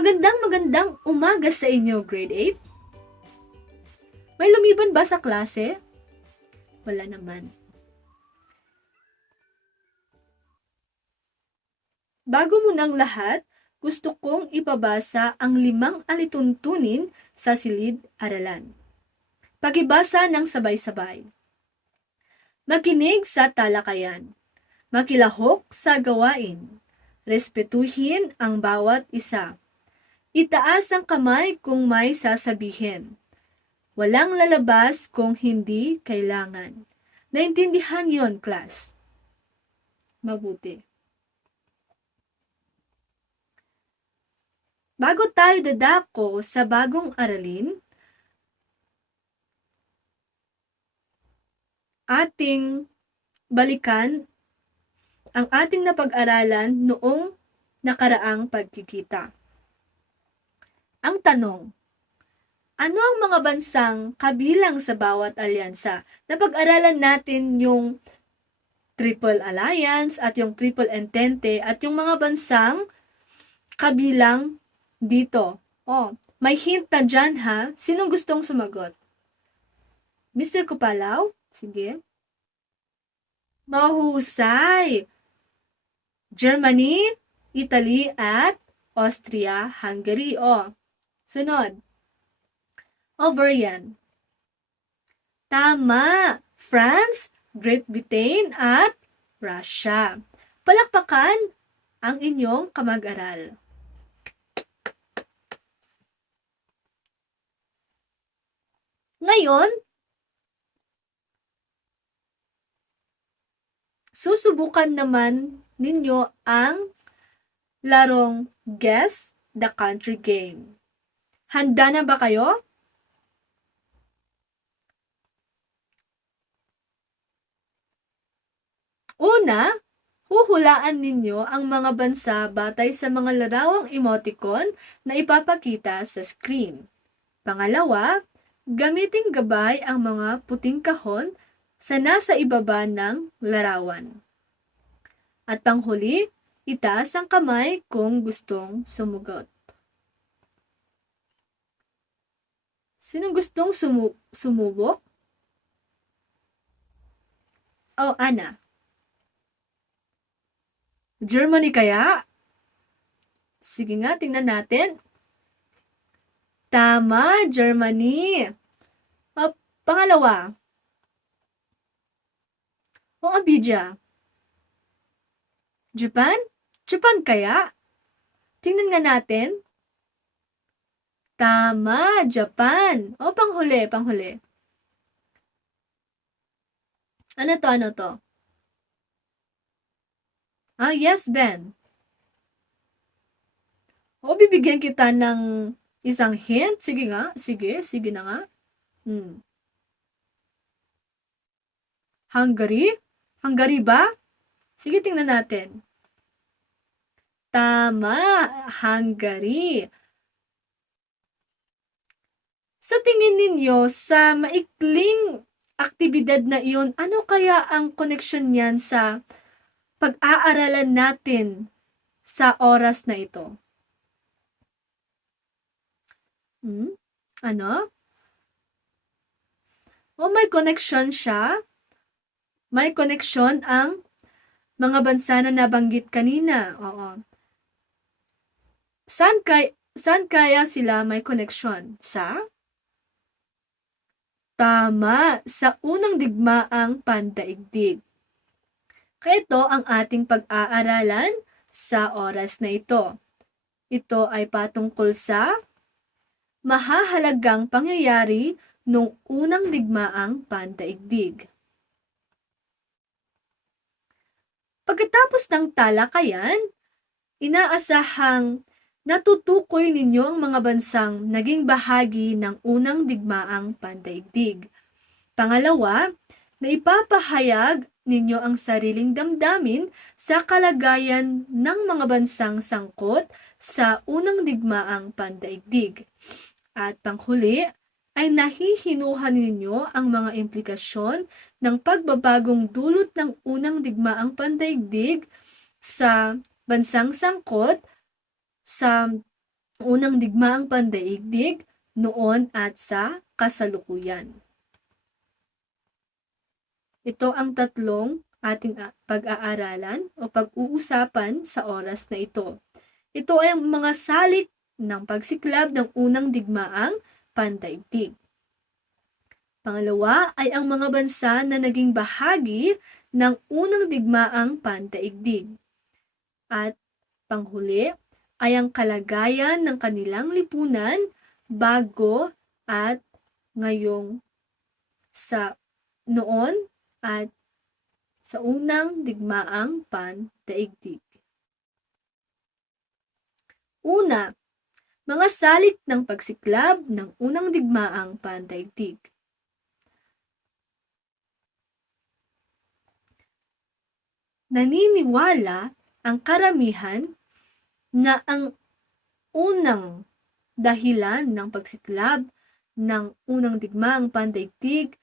Magandang umaga sa inyo, grade 8. May lumiban ba sa klase? Wala naman. Bago munang lahat, gusto kong ipabasa ang 5 alituntunin sa silid-aralan. Pakibasa ng sabay-sabay. Makinig sa talakayan. Makilahok sa gawain. Respetuhin ang bawat isa. Itaas ang kamay kung may sasabihin. Walang lalabas kung hindi kailangan. Naintindihan yon, class? Mabuti. Bago tayo dadako sa bagong aralin, ating balikan ang ating napag-aralan noong nakaraang pagkikita. Ang tanong, ano ang mga bansang kabilang sa bawat alyansa? Napag-aralan natin yung Triple Alliance at yung Triple Entente at yung mga bansang kabilang dito. May hint na dyan ha. Sinong gustong sumagot? Mr. Kupalaw? Sige. Mahusay! Germany, Italy, at Austria-Hungary. Sunod. Over yan. Tama! France, Great Britain, at Russia. Palakpakan ang inyong kamag-aral. Ngayon, susubukan naman ninyo ang larong Guess the Country Game. Handa na ba kayo? Una, huhulaan ninyo ang mga bansa batay sa mga larawang emoticon na ipapakita sa screen. Pangalawa, gamiting gabay ang mga puting kahon sa nasa ibaba ng larawan. At panghuli, itaas ang kamay kung gustong sumugot. Sinong gustong sumubok? Ana. Germany kaya? Sige nga, tingnan natin. Tama, Germany. Pangalawa. Abidja. Japan? Japan kaya? Tingnan nga natin. Tama, Japan. Panghuli. Ano to? Yes, Ben. Bibigyan kita ng isang hint. Sige nga. Sige na nga. Hungary? Hungary ba? Sige, tingnan natin. Tama, Hungary. Sa tingin ninyo, sa maikling aktibidad na iyon, ano kaya ang koneksyon niyan sa pag-aaralan natin sa oras na ito? Ano? May connection siya. May connection ang mga bansa na nabanggit kanina. Saan kaya sila may connection? Tama, sa unang digmaang pandaigdig. Kaya ito ang ating pag-aaralan sa oras na ito. Ito ay patungkol sa mahahalagang pangyayari noong unang digmaang pandaigdig. Pagkatapos ng talakayan, inaasahang natutukoy ninyo ang mga bansang naging bahagi ng unang digmaang pandaigdig. Pangalawa, na ipapahayag ninyo ang sariling damdamin sa kalagayan ng mga bansang sangkot sa unang digmaang pandaigdig. At panghuli, ay nahihinuhan ninyo ang mga implikasyon ng pagbabagong dulot ng unang digmaang pandaigdig sa bansang sangkot sa unang digmaang pandaigdig noon at sa kasalukuyan. Ito ang tatlong ating pag-aaralan o pag-uusapan sa oras na ito. Ito ay ang mga salik ng pagsiklab ng unang digmaang pandaigdig. Pangalawa ay ang mga bansa na naging bahagi ng unang digmaang pandaigdig. At panghuli ay ang kalagayan ng kanilang lipunan bago at ngayong sa noon at sa unang digmaang pandaigdig. Una, mga salik ng pagsiklab ng unang digmaang pandaigdig. Naniniwala ang karamihan na ang unang dahilan ng pagsiklab ng unang digmaang pandaigdig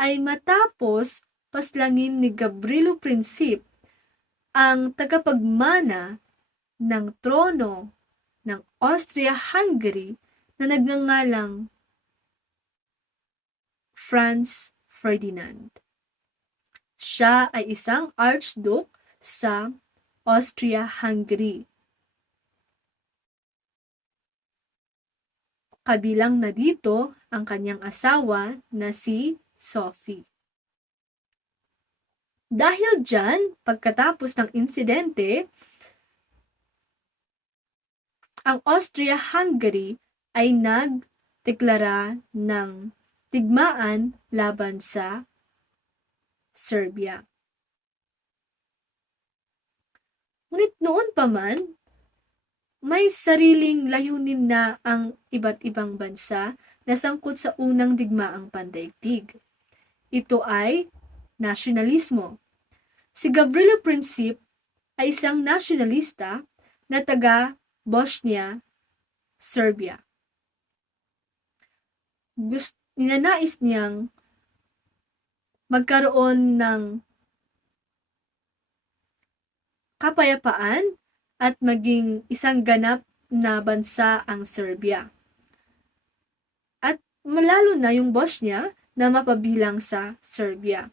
ay matapos paslangin ni Gabrielo Princip ang tagapagmana ng trono ng Austria-Hungary na nagngangalang Franz Ferdinand. Siya ay isang archduke sa Austria-Hungary. Kabilang na dito ang kanyang asawa na si Sophie. Dahil dyan, pagkatapos ng insidente, ang Austria-Hungary ay nagdeklara ng digmaan laban sa Serbia. Ngunit noon pa man, may sariling layunin na ang iba't ibang bansa na sangkot sa unang digmaang pandaigdig. Ito ay nasyonalismo. Si Gavrilo Princip ay isang nasyonalista na taga Bosnia, Serbia. Ninanais niyang magkaroon ng kapayapaan at maging isang ganap na bansa ang Serbia. At malalo na yung Bosnia na mapabilang sa Serbia.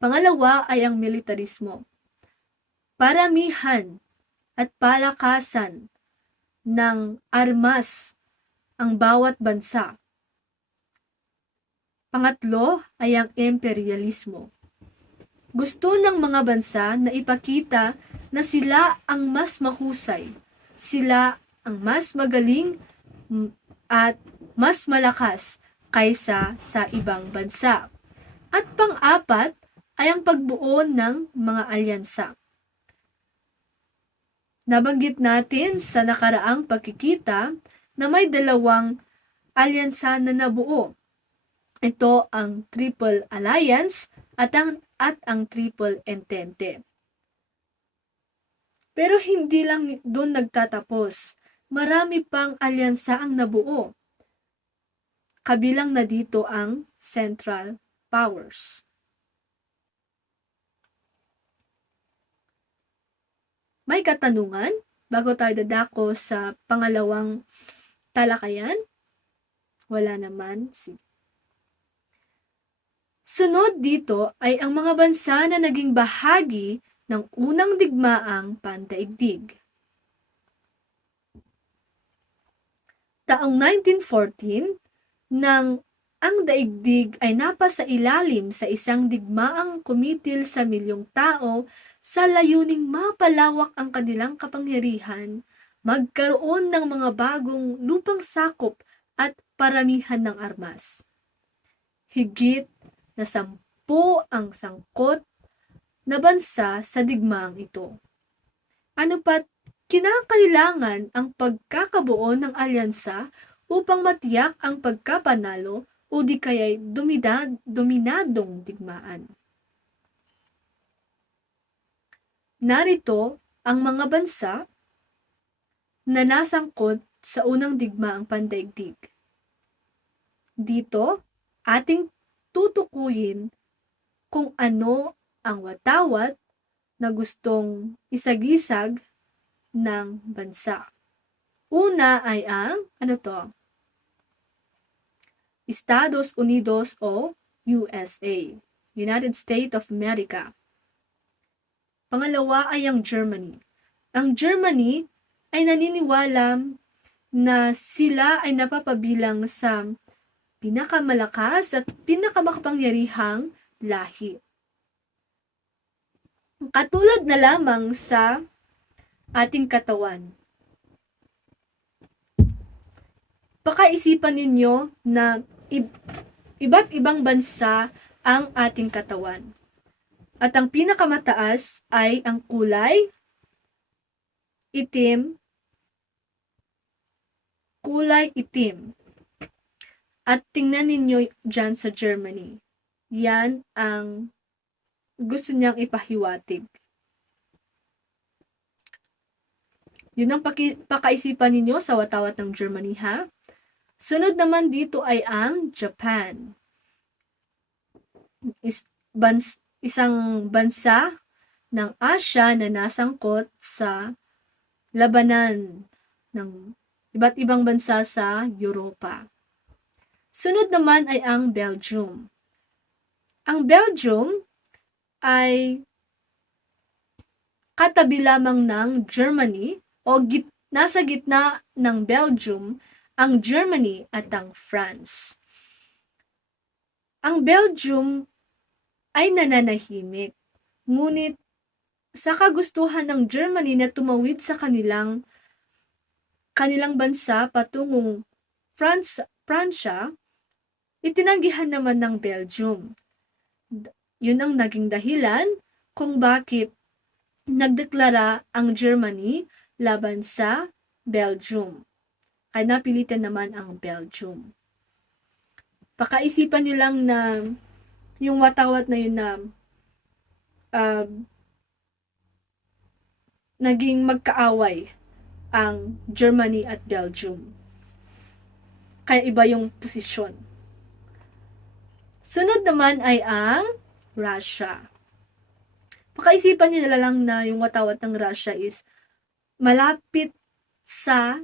Pangalawa ay ang militarismo. Paramihan at palakasan ng armas ang bawat bansa. Pangatlo ay ang imperialismo. Gusto ng mga bansa na ipakita na sila ang mas mahusay, sila ang mas magaling at mas malakas kaysa sa ibang bansa. At pang-apat ay ang pagbuo ng mga alyansa. Nabanggit natin sa nakaraang pagkikita na may dalawang alyansa na nabuo. Ito ang Triple Alliance at ang Triple Entente. Pero hindi lang doon nagtatapos. Marami pang alyansa ang nabuo. Kabilang na dito ang Central Powers. May katanungan bago tayo dadako sa pangalawang talakayan? Wala naman. Sunod dito ay ang mga bansa na naging bahagi ng unang digmaang pandaigdig. Taong 1914, nang ang daigdig ay napasa ilalim sa isang digmaang kumitil sa milyong tao sa layuning mapalawak ang kanilang kapangyarihan, magkaroon ng mga bagong lupang sakop at paramihan ng armas. Higit na 10 ang sangkot na bansa sa digmaang ito. Ano pat kinakailangan ang pagkakabuo ng alyansa upang matiyak ang pagkapanalo o di kaya'y dominadong digmaan. Narito ang mga bansa na nasangkot sa unang digmaang pandaigdig. Dito, ating tutukuyin kung ano ang watawat na gustong isagisag ng bansa. Una ay ang, ano to? Estados Unidos o USA, United States of America. Pangalawa ay ang Germany. Ang Germany ay naniniwala na sila ay napapabilang sa pinakamalakas at pinakamakapangyarihang lahi. Katulad na lamang sa ating katawan. Pakaisipan ninyo na iba't ibang bansa ang ating katawan. At ang pinakamataas ay ang kulay itim, At tingnan ninyo dyan sa Germany. Yan ang gusto niyang ipahiwatig. Yun ang pakaisipan ninyo sa watawat ng Germany, ha? Sunod naman dito ay ang Japan. Isang bansa ng Asia na nasangkot sa labanan ng iba't ibang bansa sa Europa. Sunod naman ay ang Belgium. Ang Belgium ay katabi lamang ng Germany o nasa gitna ng Belgium ang Germany at ang France. Ang Belgium ay nananahimik, ngunit sa kagustuhan ng Germany na tumawid sa kanilang bansa patungong Pransya, itinanggihan naman ng Belgium. Yun ang naging dahilan kung bakit nagdeklara ang Germany laban sa Belgium. Kaya napilitan naman ang Belgium. Pakaisipan nyo lang na yung watawat na yun na naging magkaaway ang Germany at Belgium. Kaya iba yung posisyon. Sunod naman ay ang Russia. Pakaisipan nyo lang na yung watawat ng Russia is malapit sa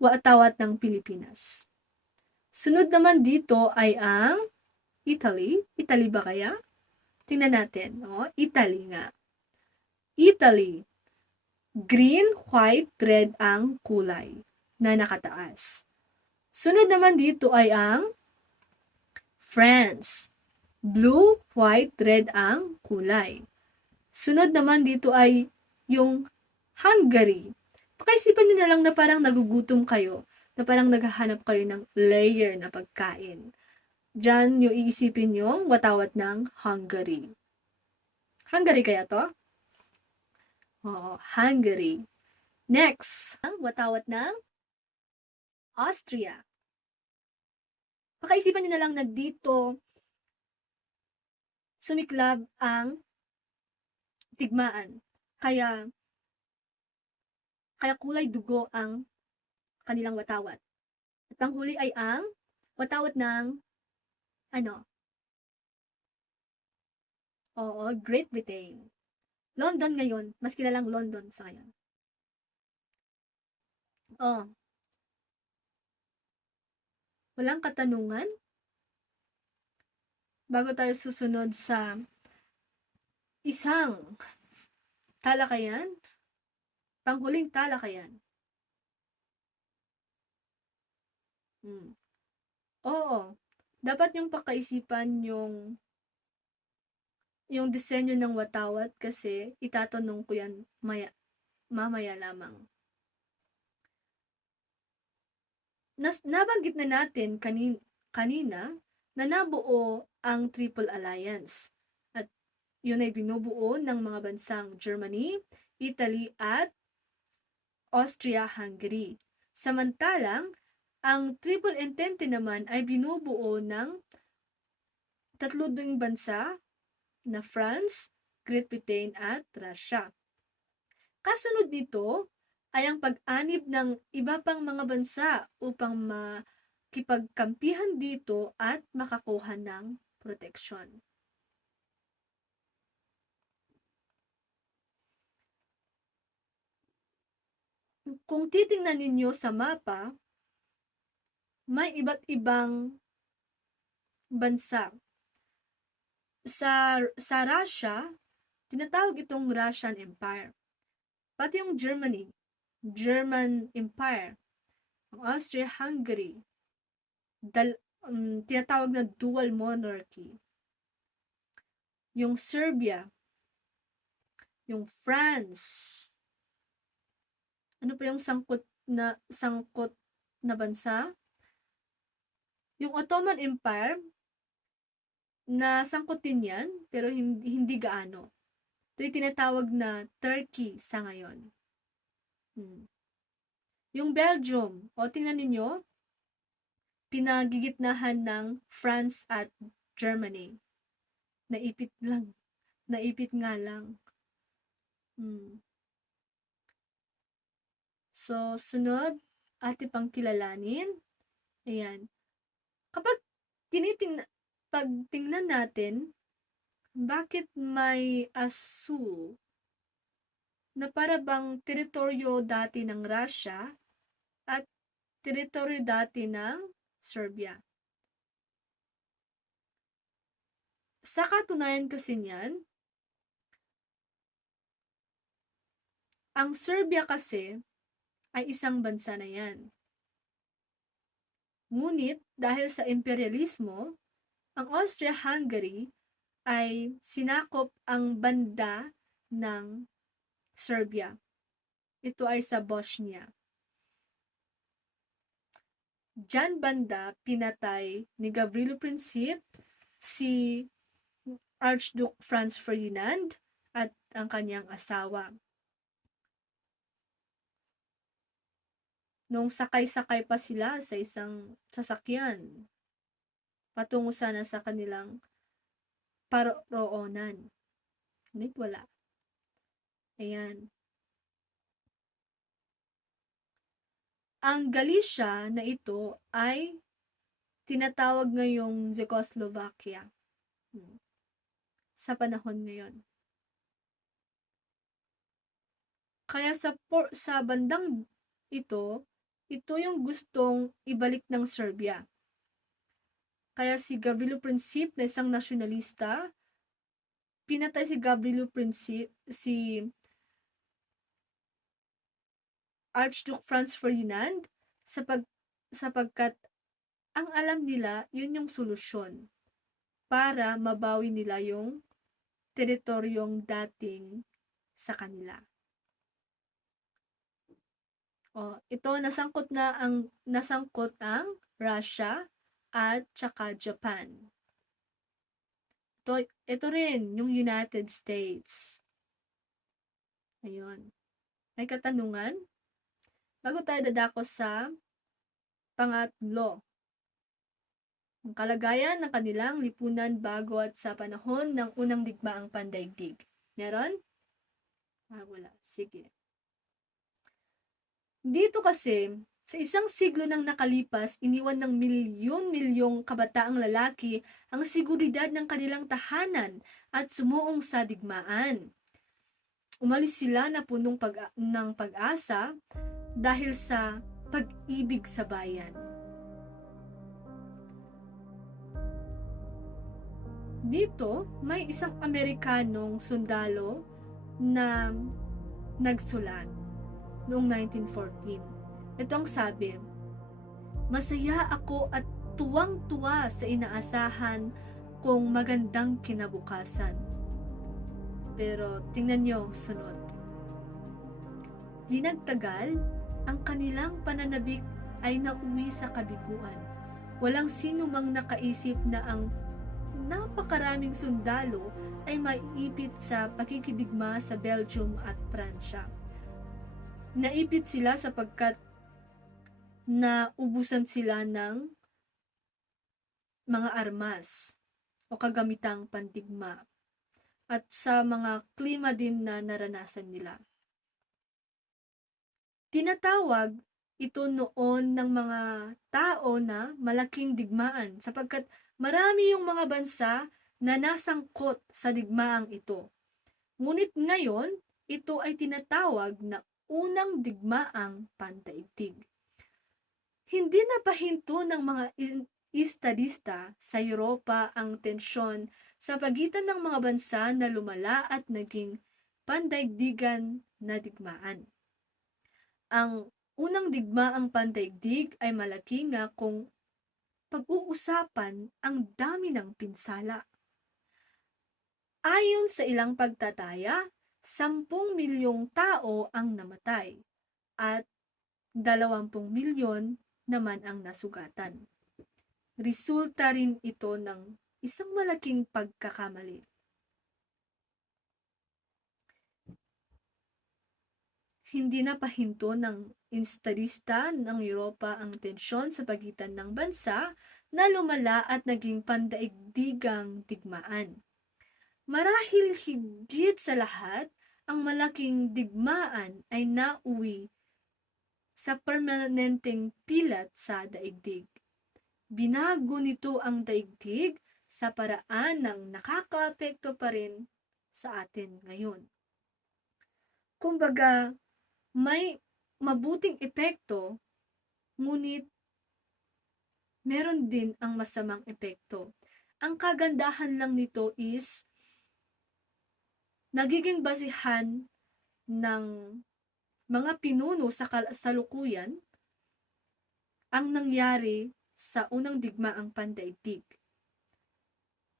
watawat ng Pilipinas. Sunod naman dito ay ang Italy. Italy ba kaya? Tingnan natin. Italy nga. Italy. Green, white, red ang kulay na nakataas. Sunod naman dito ay ang France. Blue, white, red ang kulay. Sunod naman dito ay yung Hungary. Pakaisipan nyo na lang na parang nagugutom kayo, na parang naghahanap kayo ng layer na pagkain. Diyan nyo iisipin yung watawat ng Hungary. Hungary kaya to? Oo, Hungary. Next, ang watawat ng Austria. Pakaisipan nyo na lang na dito sumiklab ang digmaan. Kaya kulay dugo ang kanilang watawat. At ang huli ay ang watawat ng Great Britain. London ngayon, mas kilalang London sa ngayon. Walang katanungan? Bago tayo susunod sa isang talakayan, panghuling talakayan. Oo, dapat yung pakaisipan yung disenyo ng watawat kasi itatanong ko yan mamaya lamang. Nabanggit na natin kanina na nabuo ang Triple Alliance at yun ay binubuo ng mga bansang Germany, Italy at Austria-Hungary. Samantalang, ang Triple Entente naman ay binubuo ng 3 bansa na France, Great Britain at Russia. Kasunod nito ay ang pag-anib ng iba pang mga bansa upang makipagkampihan dito at makakuha ng proteksyon. kung titingnan ninyo sa mapa, may iba't ibang bansa. Sa Russia, tinatawag itong Russian Empire. Pati yung Germany, German Empire. Ang Austria-Hungary, tinatawag na dual monarchy. Yung Serbia, yung France. Ano pa yung sangkot na bansa? Yung Ottoman Empire, na sangkot din yan, pero hindi gaano. Ito yung tinatawag na Turkey sa ngayon. Yung Belgium, o tingnan ninyo, pinagigitnahan ng France at Germany. Naipit nga lang. So, sunod, ating pang kilalanin. Ayan. Kapag tingnan natin, bakit may asul na para bang teritoryo dati ng Russia at teritoryo dati ng Serbia? Sa katunayan kasi niyan, ang Serbia kasi ay isang bansa na yan. Ngunit dahil sa imperialismo, ang Austria-Hungary ay sinakop ang banda ng Serbia. Ito ay sa Bosnia. Diyan banda pinatay ni Gavrilo Princip si Archduke Franz Ferdinand at ang kanyang asawa. Nung sakay-sakay pa sila sa isang sasakyan, patungo sana sa kanilang paroonan. Ngunit wala. Ayan. Ang Galicia na ito ay tinatawag ngayong Czechoslovakia sa panahon ngayon. Kaya sa bandang ito yung gustong ibalik ng Serbia. Kaya si Gavrilo Princip na isang nasyonalista, pinatay si Gavrilo Princip, si Archduke Franz Ferdinand sapagkat ang alam nila, yun yung solusyon para mabawi nila yung teritoryong dating sa kanila. Ito nasangkot ang Russia at saka Japan. Ito rin yung United States. Ayun. May katanungan? Bago tayo dadako sa pangatlo. Ang kalagayan ng kanilang lipunan bago at sa panahon ng unang digmaang pandaigdig. Meron? Wala. Sige. Dito kasi, sa isang siglo nang nakalipas, iniwan ng milyon-milyong kabataang lalaki ang seguridad ng kanilang tahanan at sumuong sa digmaan. Umalis sila na punong ng pag-asa dahil sa pag-ibig sa bayan. Dito, may isang Amerikanong sundalo na nagsulat noong 1914. Ito ang sabi, "Masaya ako at tuwang-tuwa sa inaasahan kong magandang kinabukasan." Pero tingnan nyo, sunod. Di nagtagal, ang kanilang pananabik ay nauwi sa kabiguan. Walang sino mang nakaisip na ang napakaraming sundalo ay maiipit sa pakikidigma sa Belgium at Pransya. Naipit sila sapagkat naubusan sila ng mga armas o kagamitang pandigma at sa mga klima din na naranasan nila. Tinatawag ito noon ng mga tao na malaking digmaan sapagkat marami yung mga bansa na nasangkot sa digmaang ito. Ngunit ngayon, ito ay tinatawag na unang digmaang pandaigdig. Hindi napahinto ng mga estadista sa Europa ang tensyon sa pagitan ng mga bansa na lumala at naging pandaigdigan na digmaan. Ang unang digmaang pandaigdig ay malaki nga kung pag-uusapan ang dami ng pinsala. Ayon sa ilang pagtataya, 10 milyong tao ang namatay at 20 milyon naman ang nasugatan. Resulta rin ito ng isang malaking pagkakamali. Hindi napahinto ng estadista ng Europa ang tensyon sa pagitan ng bansa na lumala at naging pandaigdigang digmaan. Marahil higit sa lahat, ang malaking digmaan ay nauwi sa permanenteng pilat sa daigdig. Binago nito ang daigdig sa paraan ng nakakaapekto pa rin sa atin ngayon. Kumbaga, may mabuting epekto, ngunit meron din ang masamang epekto. Ang kagandahan lang nito is nagiging basihan ng mga pinuno sa kasalukuyan ang nangyari sa unang digmaang pandaigdig.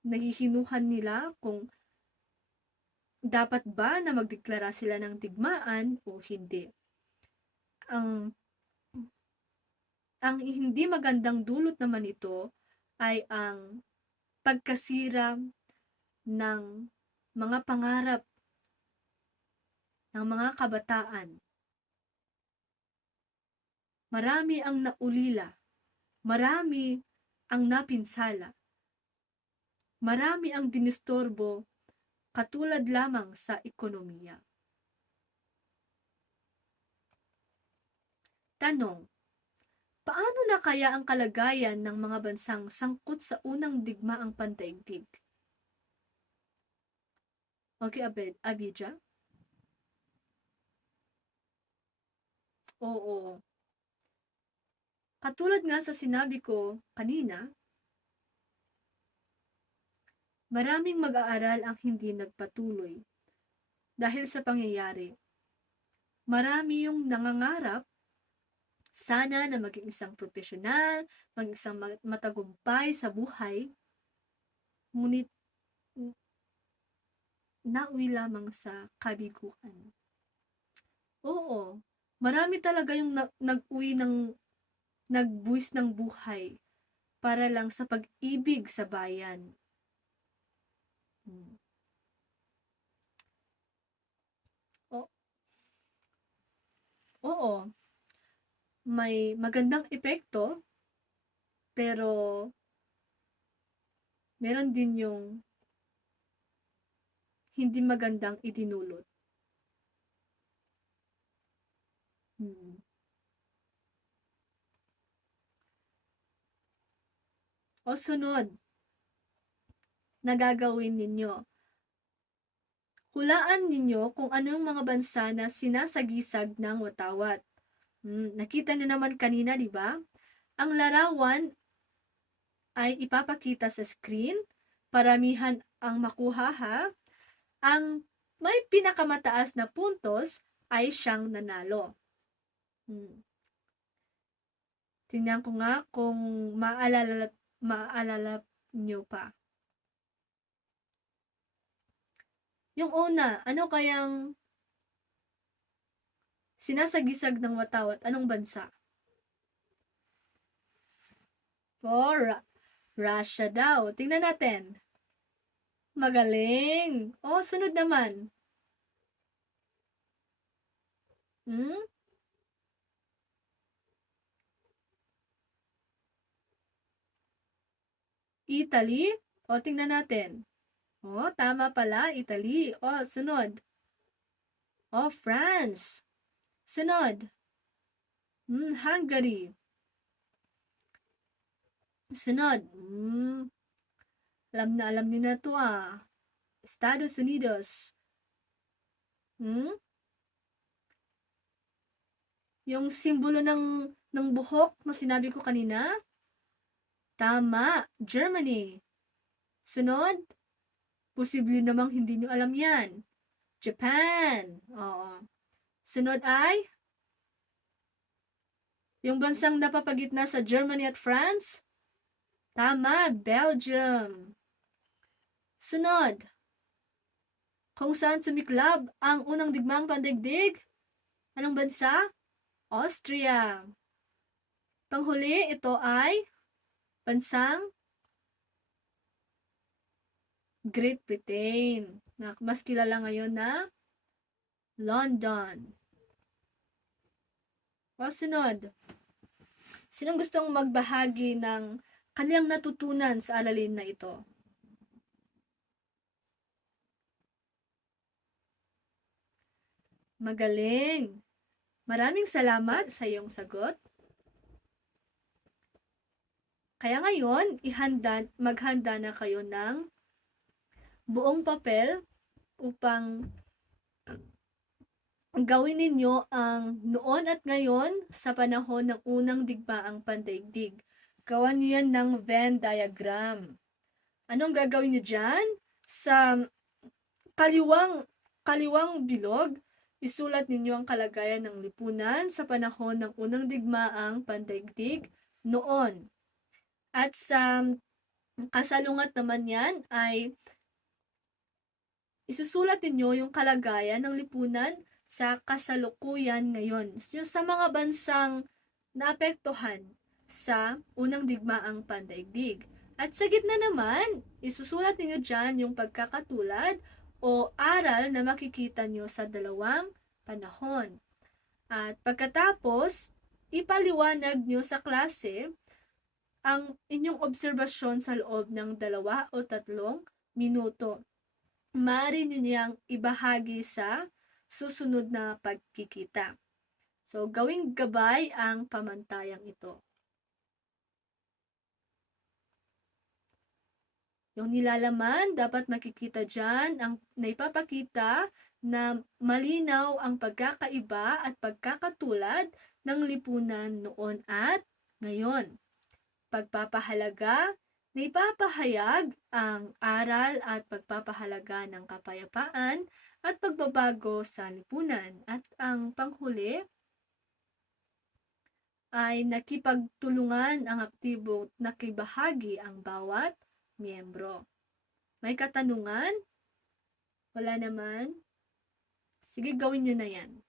Nahihinuhan nila kung dapat ba na magdeklara sila ng digmaan o hindi. Ang hindi magandang dulot naman ito ay ang pagkasira ng mga pangarap ng mga kabataan. Marami ang naulila, marami ang napinsala, marami ang dinisturbo katulad lamang sa ekonomiya. Tanong, paano na kaya ang kalagayan ng mga bansang sangkot sa unang digmaang pandaigdig? Okay, Abidja? Oo. Katulad nga sa sinabi ko kanina, maraming mag-aaral ang hindi nagpatuloy dahil sa pangyayari. Marami yung nangangarap sana na maging isang profesional, maging isang matagumpay sa buhay, ngunit nauwi lamang sa kabiguan. Oo, marami talaga yung nagbuwis ng buhay para lang sa pag-ibig sa bayan. Oo, may magandang epekto, pero meron din yung hindi magandang idinulot. O sunod na gagawin ninyo. Hulaan ninyo kung anong mga bansa na sinasagisag ng watawat. Nakita nyo naman kanina, di ba? Ang larawan ay ipapakita sa screen. Paramihan ang makuha ha. Ang may pinakamataas na puntos ay siyang nanalo. Tingnan ko nga kung maalala nyo pa. Yung una, ano kayang sinasagisag ng watawat? Anong bansa? Russia daw. Tingnan natin. Magaling. Sunod naman. Italy? Tingnan natin. Tama pala, Italy. Sunod. France. Sunod. Hungary. Sunod. Alam niyo na to Estados Unidos. Yung simbolo ng buhok na sinabi ko kanina? Tama, Germany. Sunod, posible namang hindi nyo alam yan. Japan. Oo. Sunod ay, yung bansang napapagitna sa Germany at France? Tama, Belgium. Sunod, kung saan sumiklab ang unang digmaang pandaigdig? Anong bansa? Austria. Panghuli, ito ay bansang Great Britain, na mas kilala ngayon na London. O sunod, sinong gustong magbahagi ng kanilang natutunan sa aralin na ito? Magaling! Maraming salamat sa iyong sagot. Kaya ngayon, maghanda na kayo ng buong papel upang gawin ninyo ang noon at ngayon sa panahon ng unang digmaang pandaigdig. Gawan niyo yan ng Venn diagram. Anong gagawin niyo dyan? Sa kaliwang bilog, isulat ninyo ang kalagayan ng lipunan sa panahon ng unang digmaang pandaigdig noon. At sa kasalungat naman yan ay isusulat ninyo yung kalagayan ng lipunan sa kasalukuyan ngayon. So, sa mga bansang naapektuhan sa unang digmaang pandaigdig. At sa gitna naman, isusulat ninyo dyan yung pagkakatulad o aral na makikita nyo sa dalawang panahon. At pagkatapos, ipaliwanag nyo sa klase ang inyong obserbasyon sa loob ng 2 o 3 minuto. Maaari nyo niyang ibahagi sa susunod na pagkikita. So, gawing gabay ang pamantayang ito. Yung nilalaman, dapat makikita dyan ang naipapakita na malinaw ang pagkakaiba at pagkakatulad ng lipunan noon at ngayon. Pagpapahalaga, naipapahayag ang aral at pagpapahalaga ng kapayapaan at pagbabago sa lipunan. At ang panghuli ay nakipagtulungan ang aktibong nakibahagi ang bawat miyembro. May katanungan? Wala naman? Sige, gawin nyo na yan.